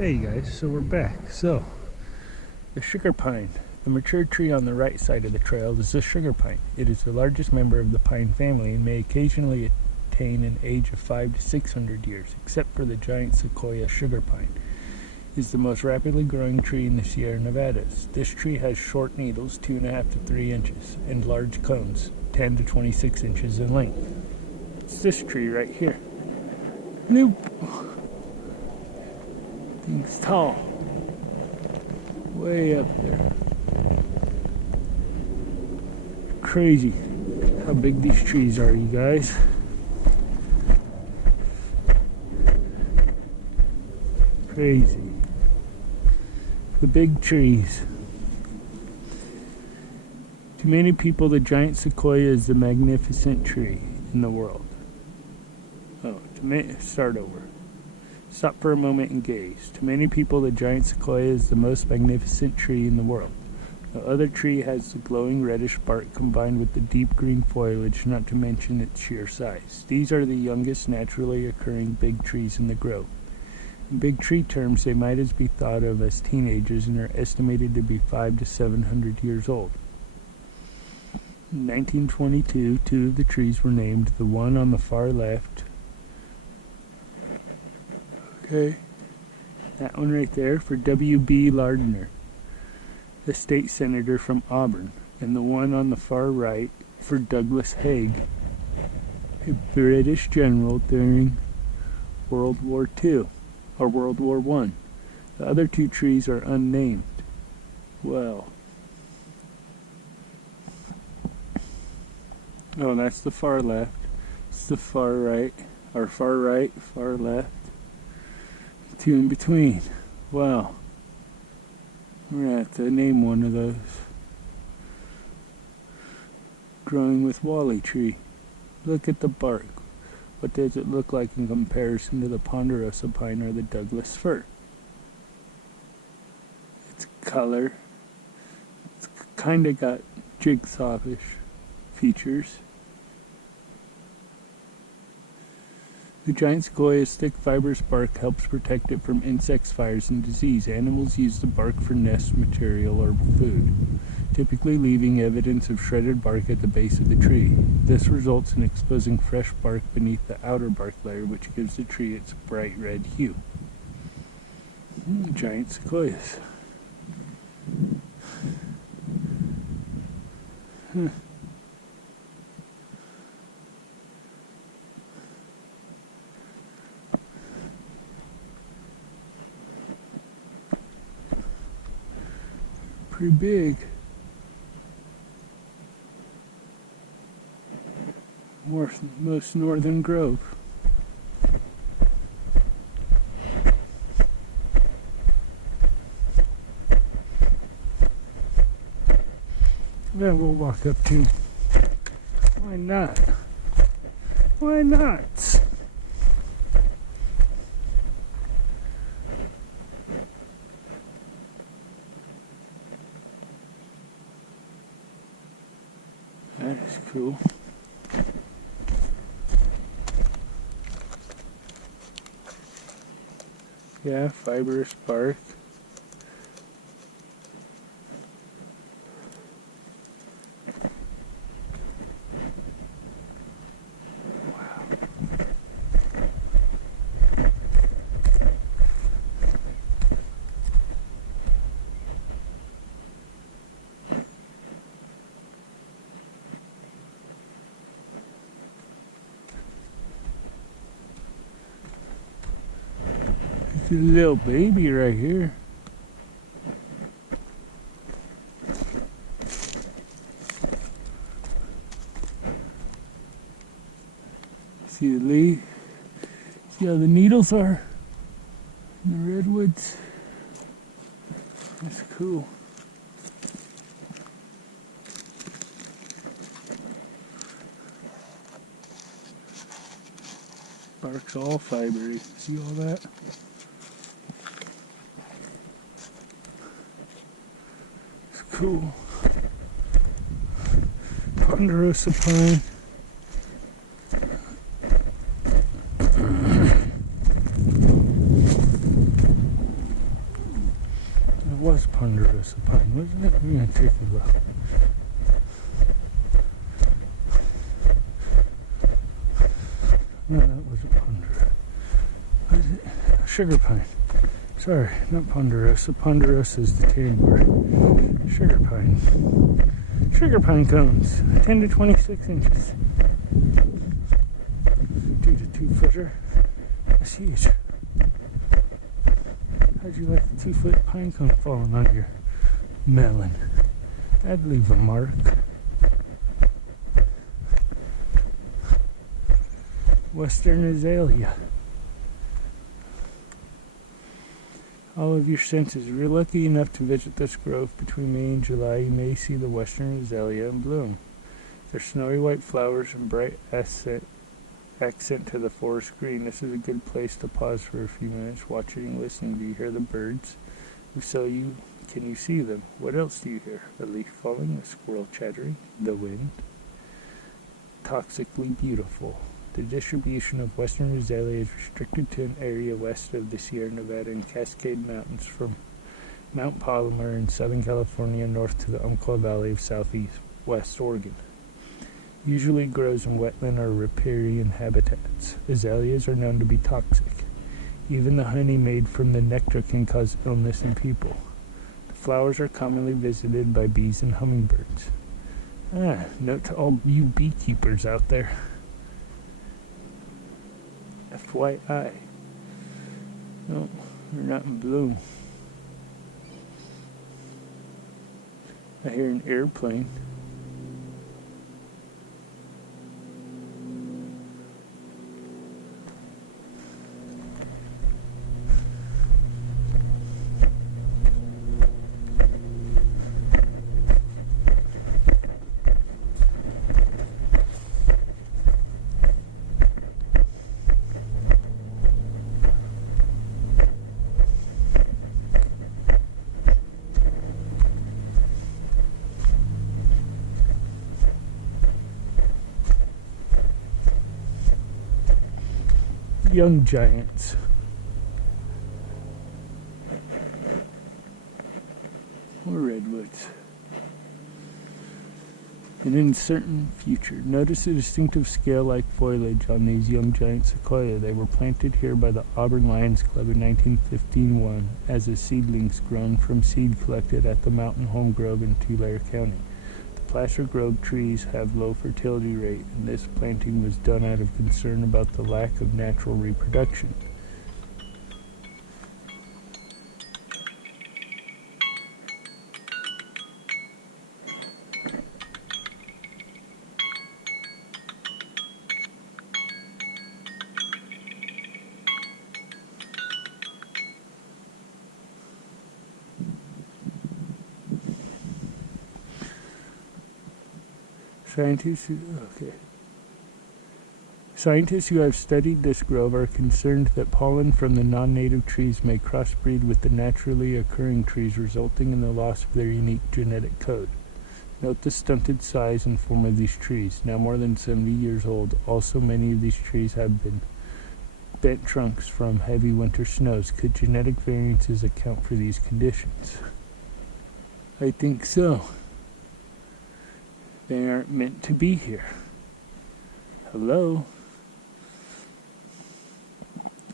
Hey guys, so we're back. So, the sugar pine. The mature tree on the right side of the trail is the sugar pine. It is the largest member of the pine family and may occasionally attain an age of 500 to 600 years, except for the giant Sequoia sugar pine. It is the most rapidly growing tree in the Sierra Nevadas. This tree has short needles, 2.5 to 3 inches, and large cones, 10 to 26 inches in length. It's this tree right here. Nope. Thing's tall. Way up there. Crazy how big these trees are, you guys. Crazy. The big trees. To many people, the giant sequoia is the magnificent tree in the world. Start over. Stop for a moment and gaze. To many people, the giant sequoia is the most magnificent tree in the world. The other tree has the glowing reddish bark combined with the deep green foliage, not to mention its sheer size. These are the youngest naturally occurring big trees in the grove. In big tree terms, they might as be thought of as teenagers and are estimated to be 500 to 700 years old. In 1922, two of the trees were named. The one on the far left, that one right there, for W.B. Lardner, the state senator from Auburn, and the one on the far right for Douglas Haig, a British general during World War II, or World War I. The other two trees are unnamed. Well, oh, that's the far left. It's the far right, or far right, far left. Two in between. Wow. We're gonna have to name one of those. Growing with Wally tree. Look at the bark. What does it look like in comparison to the ponderosa pine or the Douglas fir? Its color. It's kinda got jigsaw-ish features. The giant sequoia's thick fibrous bark helps protect it from insects, fires, and disease. Animals use the bark for nest material or food, typically leaving evidence of shredded bark at the base of the tree. This results in exposing fresh bark beneath the outer bark layer, which gives the tree its bright red hue. Giant sequoias. Pretty big. Most northern grove. Yeah, we'll walk up to. Why not? Why not? That is cool. Yeah, fibrous bark. Wow. It's a little baby right here. See the leaf? See how the needles are in the redwoods? That's cool. Bark's all fibery. See all that? It's cool. Ponderosa pine. was ponderosa pine, wasn't it? We're going to take a look. No, that wasn't ponderosa. What is it? Sugar pine. Sorry, not ponderosa. Ponderosa is the tambour. Sugar pine. Sugar pine cones, 10 to 26 inches. 2 to 2 footer. That's huge. How'd you like the 2-foot pine cone falling on your melon? That'd leave a mark. Western azalea. All of your senses. If you're lucky enough to visit this grove between May and July, you may see the western azalea in bloom. Their snowy white flowers and bright accent to the forest green. This is a good place to pause for a few minutes, watching and listening. Do you hear the birds? If so, can you see them? What else do you hear? A leaf falling, a squirrel chattering, the wind. Toxically beautiful. The distribution of western azalea is restricted to an area west of the Sierra Nevada and Cascade Mountains from Mount Palomar in Southern California north to the Umpqua Valley of southwest Oregon. Usually grows in wetland or riparian habitats. Azaleas are known to be toxic. Even the honey made from the nectar can cause illness in people. The flowers are commonly visited by bees and hummingbirds. Note to all you beekeepers out there. FYI. No, they're not in bloom. I hear an airplane. Young giants. Or redwoods. An uncertain future. Notice the distinctive scale-like foliage on these young giant sequoia. They were planted here by the Auburn Lions Club in 1951 as a seedlings grown from seed collected at the Mountain Home Grove in Tulare County. Placer Grove trees have low fertility rate, and this planting was done out of concern about the lack of natural reproduction. Scientists who have studied this grove are concerned that pollen from the non-native trees may crossbreed with the naturally occurring trees, resulting in the loss of their unique genetic code. Note the stunted size and form of these trees, now more than 70 years old. Also, many of these trees have been bent trunks from heavy winter snows. Could genetic variances account for these conditions? I think so. They aren't meant to be here. Hello?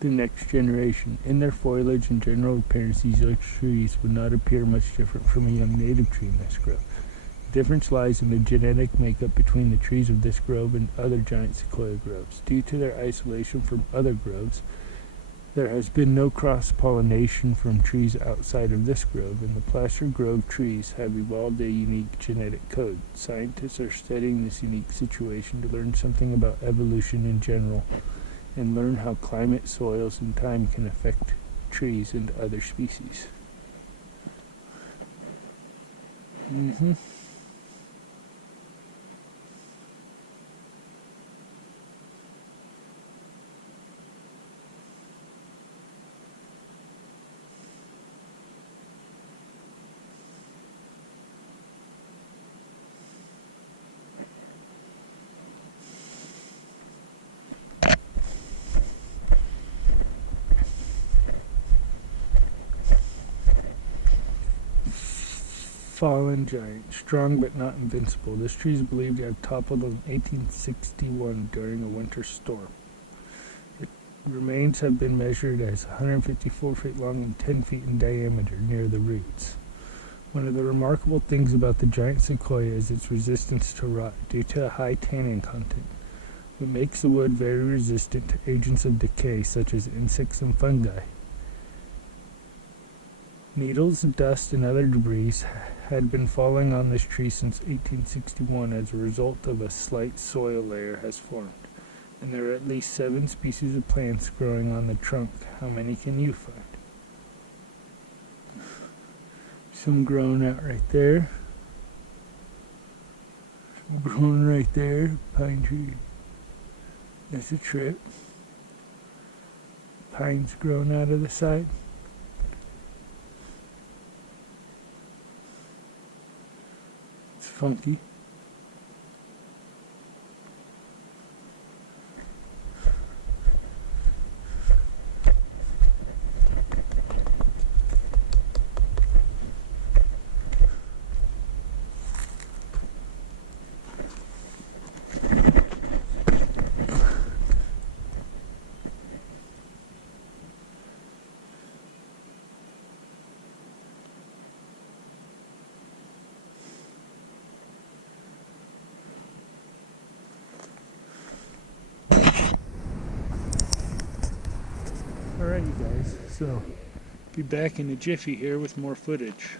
The next generation. In their foliage and general appearance, these young trees would not appear much different from a young native tree in this grove. The difference lies in the genetic makeup between the trees of this grove and other giant sequoia groves. Due to their isolation from other groves, there has been no cross-pollination from trees outside of this grove, and the Placer Grove trees have evolved a unique genetic code. Scientists are studying this unique situation to learn something about evolution in general and learn how climate, soils, and time can affect trees and other species. fallen giant, strong but not invincible. This tree is believed to have toppled in 1861 during a winter storm. Its remains have been measured as 154 feet long and 10 feet in diameter near the roots. One of the remarkable things about the giant sequoia is its resistance to rot due to a high tannin content, which makes the wood very resistant to agents of decay such as insects and fungi. Needles, dust, and other debris had been falling on this tree since 1861 as a result of a slight soil layer has formed, and there are at least 7 species of plants growing on the trunk. How many can you find? Some growing out right there. Some growing right there. Pine tree. That's a trip. Pine's growing out of the side. It's funky. Alright, you guys, so be back in a jiffy here with more footage.